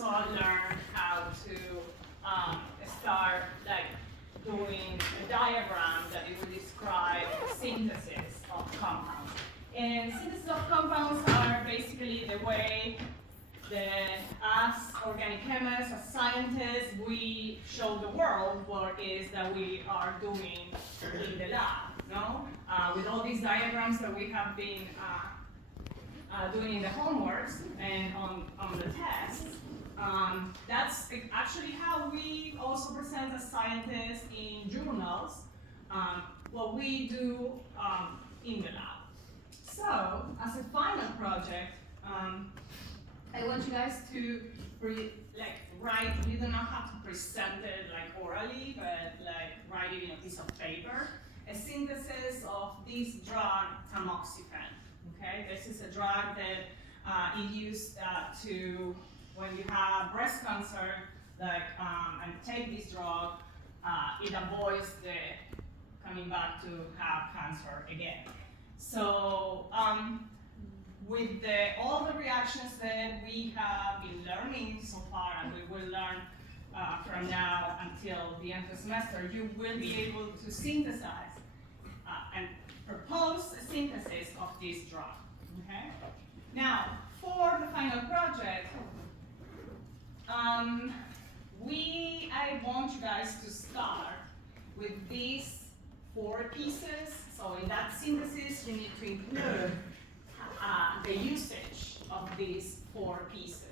also learned how to start doing a diagram that it would describe synthesis of compounds. And synthesis of compounds are basically the way that as organic chemists, as scientists, we show the world what it is that we are doing in the lab, no? With all these diagrams that we have been doing in the homeworks and on the tests, that's actually how we also present as scientists in journals what we do in the lab. So, as a final project, I want you guys to write. You do not have to present it orally, but write it in a piece of paper. A synthesis of this drug, tamoxifen. Okay, this is a drug that is used to when you have breast cancer, and take this drug, it avoids the coming back to have cancer again. So with all the reactions that we have been learning so far, and we will learn from now until the end of the semester, you will be able to synthesize and propose a synthesis of this drug. Okay? Now, for the final project, I want you guys to start with these 4 pieces. So in that synthesis, you need to include the usage of these 4 pieces.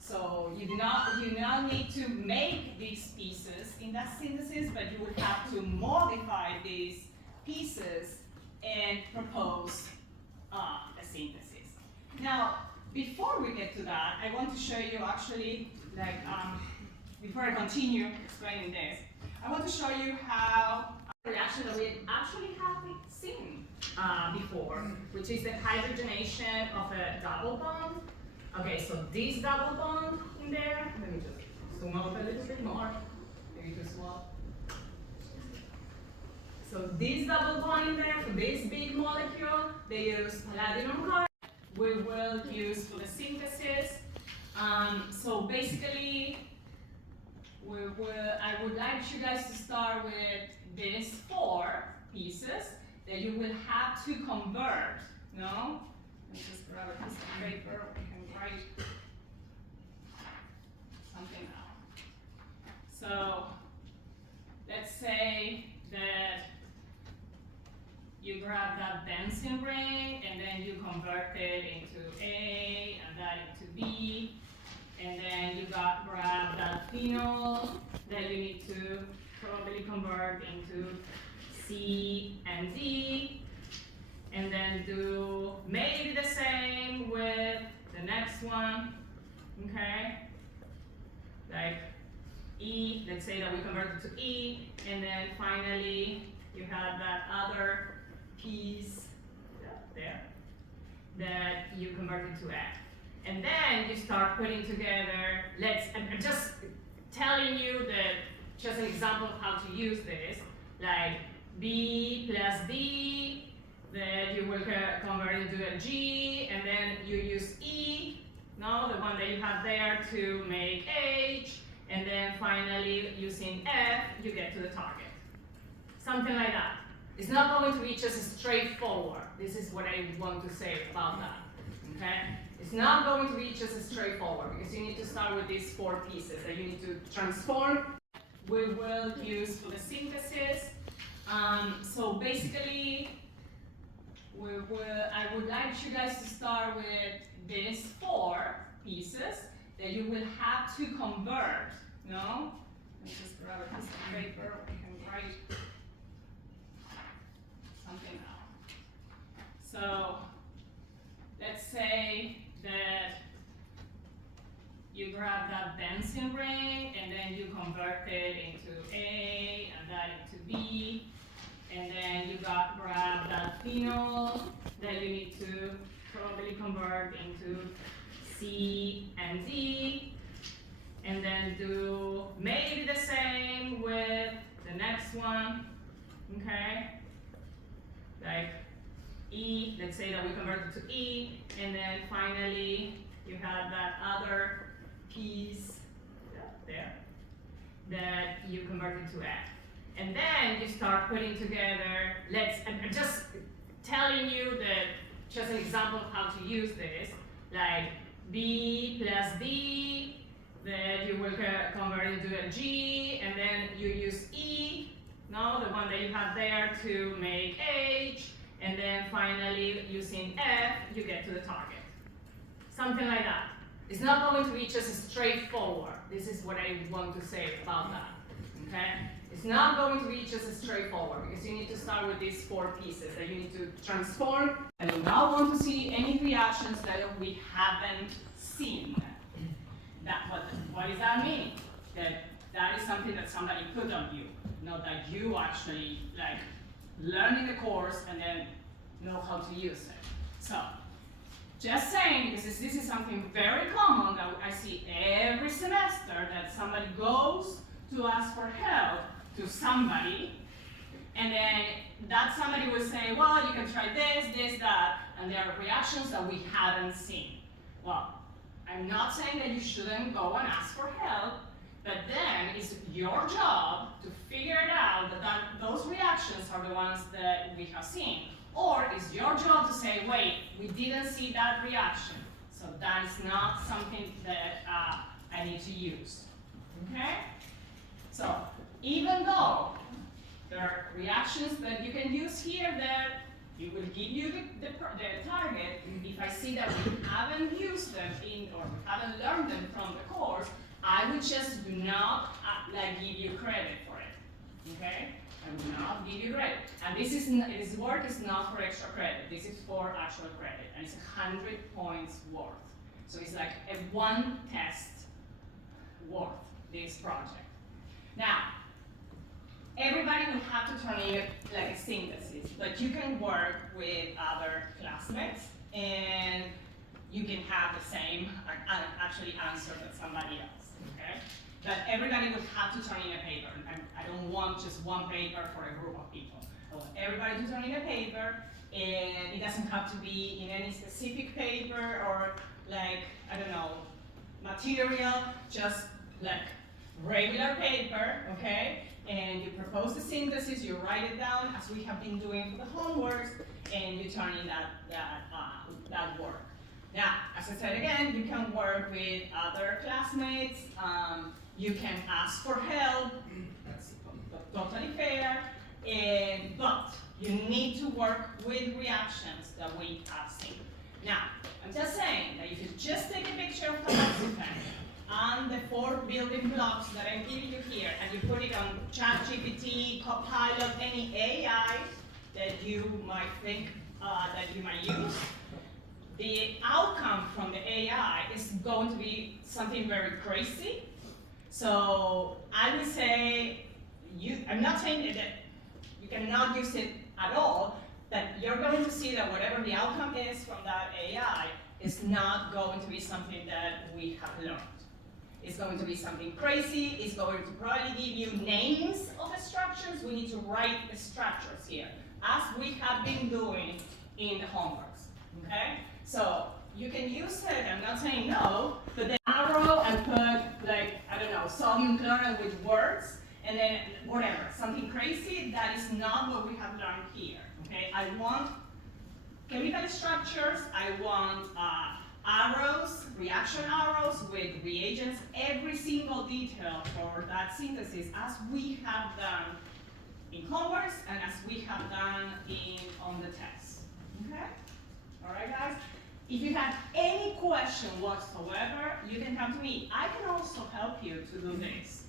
So you do not need to make these pieces in that synthesis, but you would have to modify these pieces and propose a synthesis. Now, before we get to that, I want to show you actually, before I continue explaining this, I want to show you how a reaction that we actually haven't seen before, which is the hydrogenation of a double bond. Okay, so this double bond in there, let me just zoom out a little bit more, maybe too small. So this double bond in there, for this big molecule, they use palladium carbide. We will use for the synthesis. So basically, I would like you guys to start with these 4 pieces that you will have to convert, no? Let's just grab a piece of paper, we can write something out. So, let's say that you grab that benzene ring and then you convert it into A and that into B, and then you grab that phenol that you need to probably convert into C and D, and then do maybe the same with the next one, okay? Like E, let's say that we convert it to E, and then finally you have that other piece there that you convert into F. And then you start putting together, I'm just telling you that, just an example of how to use this, like B plus D, that you will convert into a G, and then you use E, no, the one that you have there, to make H, and then finally using F, you get to the target. Something like that. It's not going to be just straightforward. This is what I want to say about that, okay? It's not going to be just straightforward because you need to start with these 4 pieces that you need to transform. We will use for the synthesis. So basically, I would like you guys to start with these 4 pieces that you will have to convert, no? Let's just grab a piece of paper, we can write something out. So, let's say that you grab that benzene ring and then you convert it into A and that into B, and then you grab that phenol that you need to probably convert into C and D, and then do maybe the same with the next one, okay? Like E, let's say that we convert it to E, and then finally you have that other piece there that you convert into F. And then you start putting together, I'm just telling you that, just an example of how to use this, like B plus D, that you will convert into a G, and then you use E, no, the one that you have there, to make H, and then finally using F, you get to the target. Something like that. It's not going to be just straightforward. This is what I want to say about that, okay? It's not going to be just straightforward because you need to start with these 4 pieces that you need to transform. And we now want to see any reactions that we haven't seen. What does that mean? That is something that somebody put on you, not that you actually like learn in the course and then know how to use it. So, just saying, because this is something very common that I see every semester, that somebody goes to ask for help to somebody, and then that somebody will say, well, you can try this, that, and there are reactions that we haven't seen. Well, I'm not saying that you shouldn't go and ask for help, but then it's your job to figure it out that those reactions are the ones that we have seen. Or it's your job to say, wait, we didn't see that reaction, so that is not something that I need to use, okay? So, even though there are reactions that you can use here that it will give you the target, if I see that we haven't used them or we haven't learned them from the course, I would just not give you credit for it, okay? I will not give you credit. And this work is not for extra credit. This is for actual credit, and it's 100 points worth. So it's like a 1 test worth, this project. Now, everybody will have to turn in like a synthesis, but you can work with other classmates, and you can have the same actually answer that somebody else, okay? But everybody will have to turn in a paper. I don't want just 1 paper for a group of people. I want everybody to turn in a paper, and it doesn't have to be in any specific paper or like, I don't know, material, just like regular paper, okay? And you propose the synthesis, you write it down as we have been doing for the homeworks, and you turn in that work. Now, as I said again, you can work with other classmates, you can ask for help, that's totally fair, but you need to work with reactions that we have seen. Now, I'm just saying that if you just take a picture of the oxygen and the 4 building blocks that I'm giving you here, and you put it on ChatGPT, Copilot, any AI that you might think that you might use, the outcome from the AI is going to be something very crazy. So I would say, I'm not saying that you cannot use it at all, but you're going to see that whatever the outcome is from that AI is not going to be something that we have learned. It's going to be something crazy. It's going to probably give you names of the structures. We need to write the structures here, as we have been doing in the homeworks, okay? So you can use it, I'm not saying no, but the arrow and put like, I don't know, sodium chloride with words, and then whatever, something crazy, that is not what we have learned here, okay? I want chemical structures, I want arrows, reaction arrows with reagents, every single detail for that synthesis as we have done in homeworks and as we have done on the test, okay? All right, guys? If you have any question whatsoever, you can come to me. I can also help you to do this,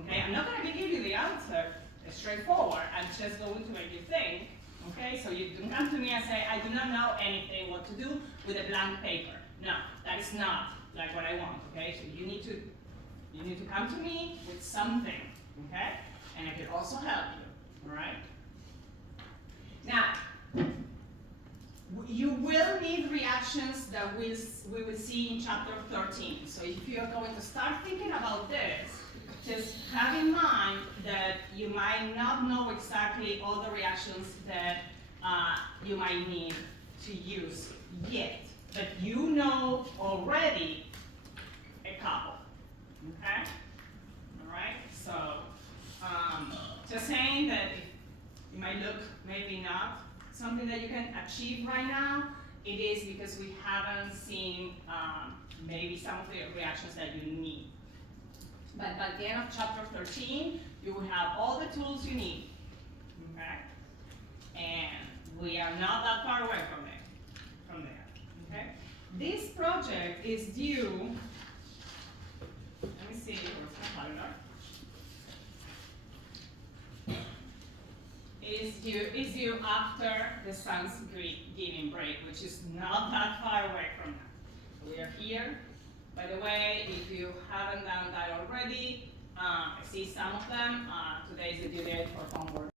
okay? I'm not going to give you the answer straightforward. I'm just going to make you think, okay? So you don't come to me and say, I do not know anything what to do with a blank paper. No, that is not like what I want, okay? So you need to come to me with something, okay? And I can also help you, all right? Now, you will need reactions that we will see in chapter 13. So if you are going to start thinking about this, just have in mind that you might not know exactly all the reactions that you might need to use yet, but you know already a couple, something that you can achieve right now, it is because we haven't seen maybe some of the reactions that you need. But by the end of chapter 13, you will have all the tools you need, okay? And we are not that far away from there, okay? This project is due, let me see, where's my calendar? Is due after the Thanksgiving break, which is not that far away from now. We are here. By the way, if you haven't done that already, I see some of them. Today is the due date for homework.